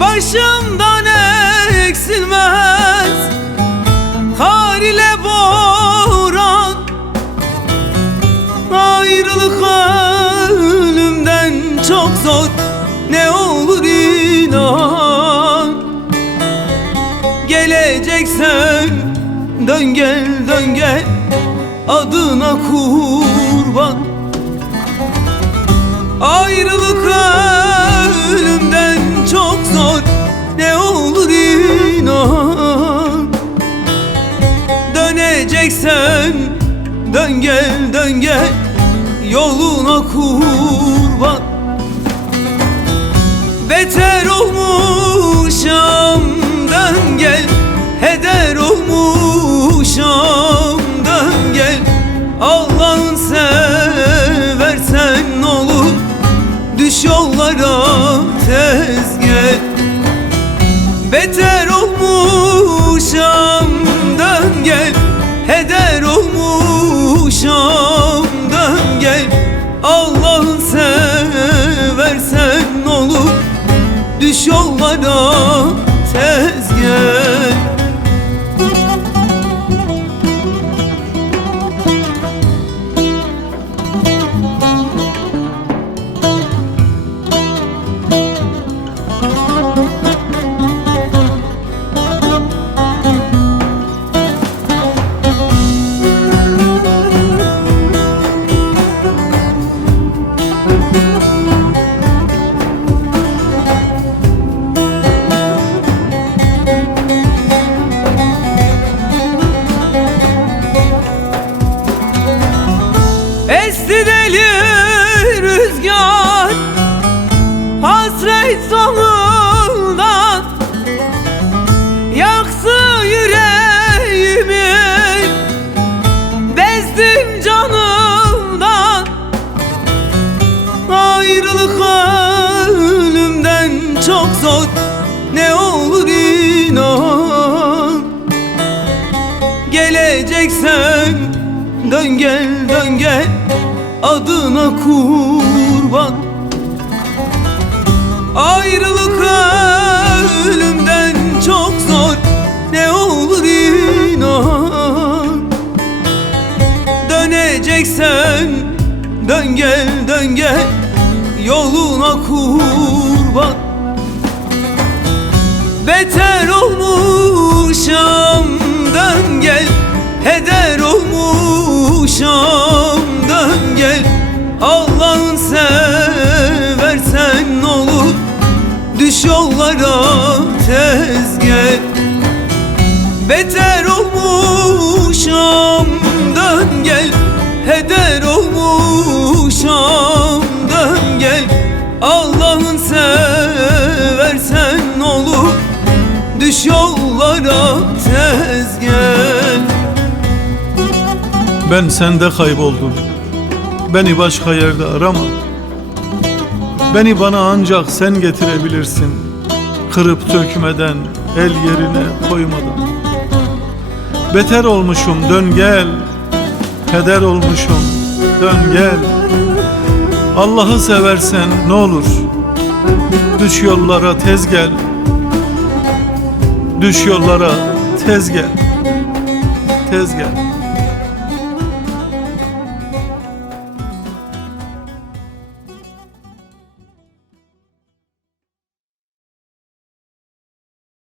Başımdan eksilmez kar ile boran, ayrılık ölümden çok zor, ne olur inan. Geleceksen dön gel, dön gel, adına kurban. Ayrılık ölümden çok zor, ne olur inan. Döneceksen dön gel, dön gel, yoluna kurban. Beter olmuşam, dön gel, heder olmuşam, dön gel. Allah'ın seversen olur, düş yollara tez gel. Beter olmuşam, dön gel, heder olmuşam, dön gel. Allah'ın seversen olur, düş yollara tez gel. Esti deli rüzgar, hasret solundan, yaktı yüreğimi, bezdim canımdan. Ayrılık ölümden çok zor, ne olur inan. Geleceksen dön gel, dön gel, adına kurban. Ayrılık ölümden çok zor, ne olur inan. Döneceksen dön gel, dön gel, yoluna kurban. Beter olmuşam, dön gel, heder olmuşam, dön gel. Allah'ın seversen olur, düş yollara tez gel. Beter olmuşam, dön gel, heder olmuşam, dön gel. Allah'ın seversen olur, düş yollara tez gel. Ben sende kayboldum, beni başka yerde arama. Beni bana ancak sen getirebilirsin, kırıp dökmeden, el yerine koymadan. Beter olmuşum, dön gel, heder olmuşum, dön gel. Allah'ı seversen ne olur, düş yollara tez gel. Düş yollara tez gel, tez gel.